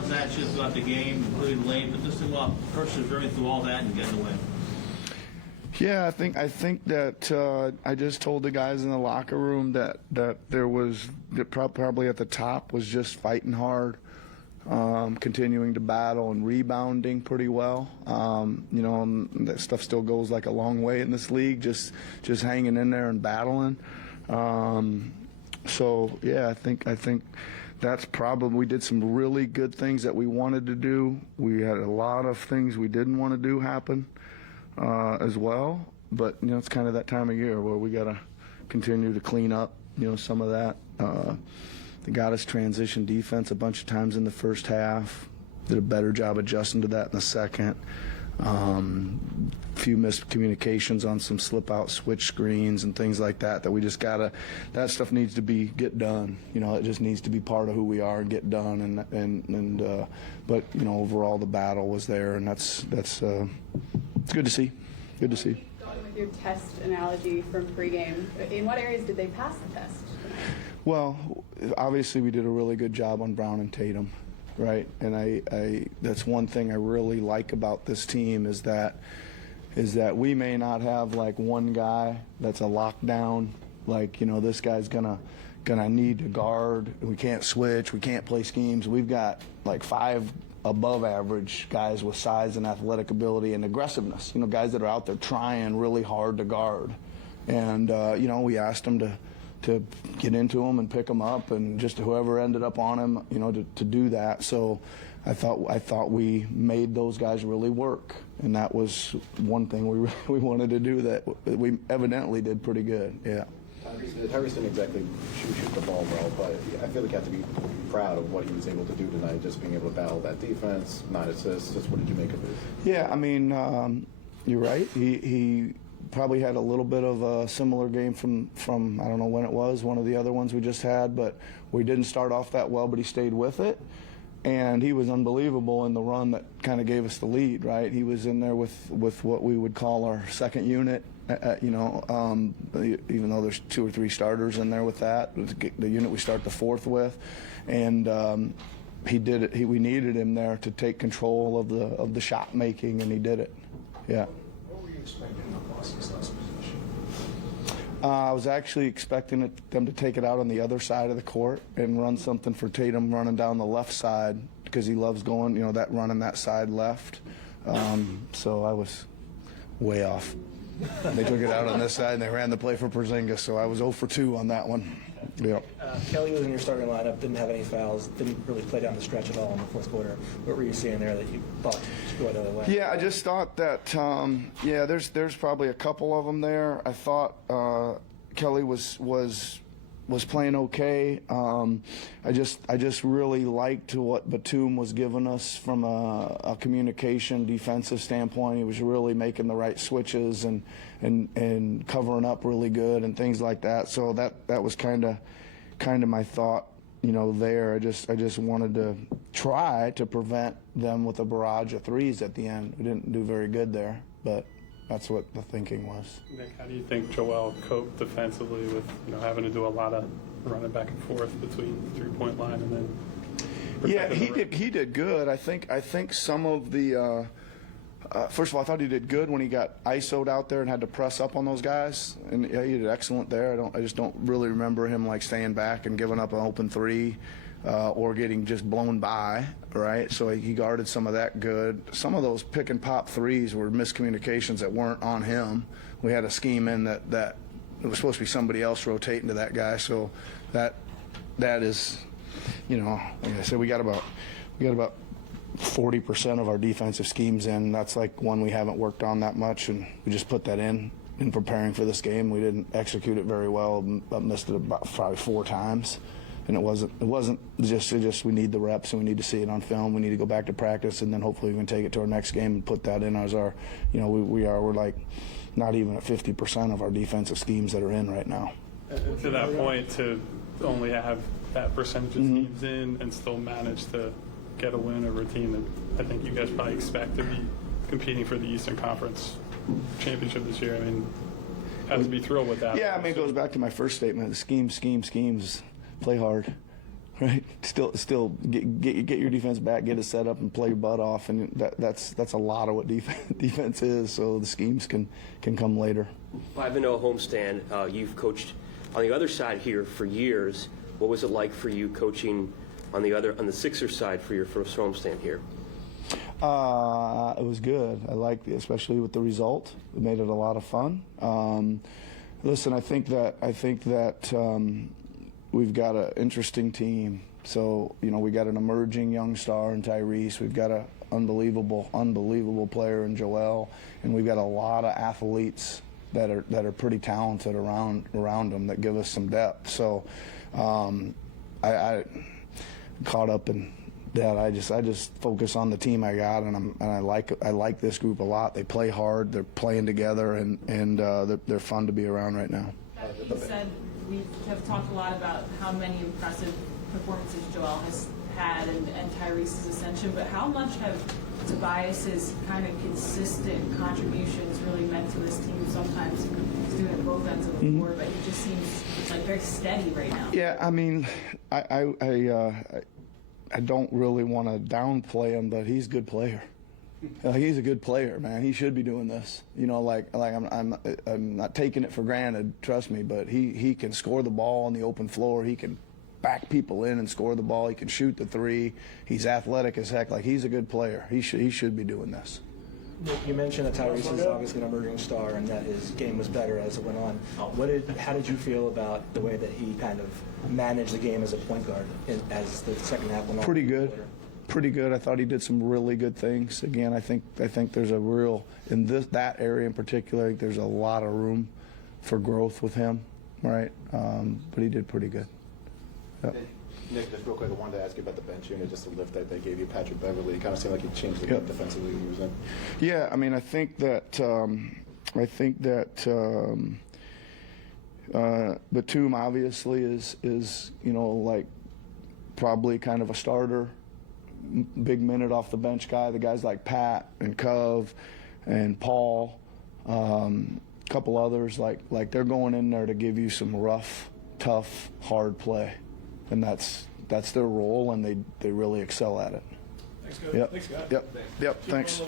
challenge that just throughout the game, including late, but just persevering through all that and getting the win? Yeah, I think that I just told the guys in the locker room that there was probably at the top was just fighting hard, continuing to battle and rebounding pretty well. That stuff still goes like a long way in this league. Just hanging in there and battling. So yeah, I think that's probably, we did some really good things that we wanted to do. We had a lot of things we didn't want to do happen as well. But it's kind of that time of year where we got to continue to clean up some of that. They got us transition defense a bunch of times in the first half. Did a better job adjusting to that in the second. Few miscommunications on some slip-out switch screens and things like that we just gotta. That stuff needs to get done. It just needs to be part of who we are and get done. But overall the battle was there, and that's it's good to see. Good to see. Going with your test analogy from pregame, in what areas did they pass the test? Well, obviously we did a really good job on Brown and Tatum, right? And I that's one thing I really like about this team is that we may not have like one guy that's a lockdown, like this guy's gonna need to guard. We can't switch. We can't play schemes. We've got like 5 above average guys with size and athletic ability and aggressiveness. Guys that are out there trying really hard to guard. And we asked them to get into him and pick him up, and just whoever ended up on him, to do that. So I thought we made those guys really work, and that was one thing we wanted to do that we evidently did pretty good. Yeah. Tyrese didn't exactly shoot the ball well, but I feel like you have to be proud of what he was able to do tonight, just being able to battle that defense, 9 assists. Just what did you make of it? Yeah, I mean, you're right. He probably had a little bit of a similar game from I don't know when it was, one of the other ones we just had, but we didn't start off that well, but he stayed with it. And he was unbelievable in the run that kind of gave us the lead, right? He was in there with what we would call our second unit, even though there's 2 or 3 starters in there with that. It was the unit we start the fourth with. And he did it. We needed him there to take control of the shot making, and he did it. Yeah. What were you expecting of Boston's last position? I was actually expecting them to take it out on the other side of the court and run something for Tatum running down the left side, because he loves going, that running that side left. So I was way off. They took it out on this side and they ran the play for Porzingis, so I was 0 for 2 on that one. Yeah. Kelly was in your starting lineup, didn't have any fouls, didn't really play down the stretch at all in the fourth quarter. What were you seeing there that you thought should go the other way? Yeah, I just thought that, there's probably a couple of them there. I thought Kelly was playing okay. I just really liked what Batum was giving us from a communication defensive standpoint. He was really making the right switches and covering up really good and things like that. So that was kind of my thought, there. I just wanted to try to prevent them with a barrage of threes at the end. We didn't do very good there, but that's what the thinking was. Nick, how do you think Joel coped defensively with having to do a lot of running back and forth between the 3-point line and then? Yeah, he did good. I think some of the first of all, I thought he did good when he got ISO'd out there and had to press up on those guys, and yeah, he did excellent there. I just don't really remember him like staying back and giving up an open 3. Or getting just blown by, right? So he guarded some of that good. Some of those pick and pop threes were miscommunications that weren't on him. We had a scheme in that it was supposed to be somebody else rotating to that guy. So that is, like I said, we got about 40% of our defensive schemes in. That's like one we haven't worked on that much, and we just put that in preparing for this game. We didn't execute it very well. Missed it about probably 4 times. And it wasn't just we need the reps and we need to see it on film. We need to go back to practice, and then hopefully we can take it to our next game and put that in as our, we're like not even at 50% of our defensive schemes that are in right now. To that point, to only have that percentage of schemes in and still manage to get a win over a team that I think you guys probably expect to be competing for the Eastern Conference Championship this year. I mean, have to be thrilled with that. Yeah, it goes back to my first statement: schemes. Play hard, right? Still get your defense back, get it set up, and play your butt off, and that's a lot of what defense is. So the schemes can come later. 5-0 homestand. You've coached on the other side here for years. What was it like for you coaching on the Sixers side for your first homestand here? It was good. I liked it, especially with the result. It made it a lot of fun. Listen, I think that we've got an interesting team. So, we got an emerging young star in Tyrese. We've got an unbelievable player in Joel, and we've got a lot of athletes that are pretty talented around them that give us some depth. So, I caught up in that. I just focus on the team I got, and I like this group a lot. They play hard. They're playing together, and they're fun to be around right now. That being said, we have talked a lot about how many impressive performances Joel has had and Tyrese's ascension, but how much have Tobias's kind of consistent contributions really meant to this team? Sometimes he's doing it both ends of the floor, but he just seems like very steady right now. Yeah, I mean, I don't really want to downplay him, but he's a good player. He's a good player, man. He should be doing this. I'm not taking it for granted, trust me, but he can score the ball on the open floor. He can back people in and score the ball. He can shoot the three. He's athletic as heck. He's a good player. He should be doing this. Nick, you mentioned that Tyrese is obviously an emerging star and that his game was better as it went on. How did you feel about the way that he kind of managed the game as a point guard as the second half went on? Pretty good. I thought he did some really good things. Again, I think there's a real, in that area in particular, I think there's a lot of room for growth with him, right? But he did pretty good. Yep. Nick, just real quick, I wanted to ask you about the bench unit, just the lift that they gave you, Patrick Beverly. It kind of seemed like he changed the game defensively he was in. Yeah, I mean, I think that Batum obviously is probably kind of a starter, big minute off the bench guy. The guys like Pat and Cove and Paul, a couple others like they're going in there to give you some rough, tough, hard play. And that's their role, and they really excel at it. Thanks, guys. Yep. Thanks, guys. Yep. Thanks.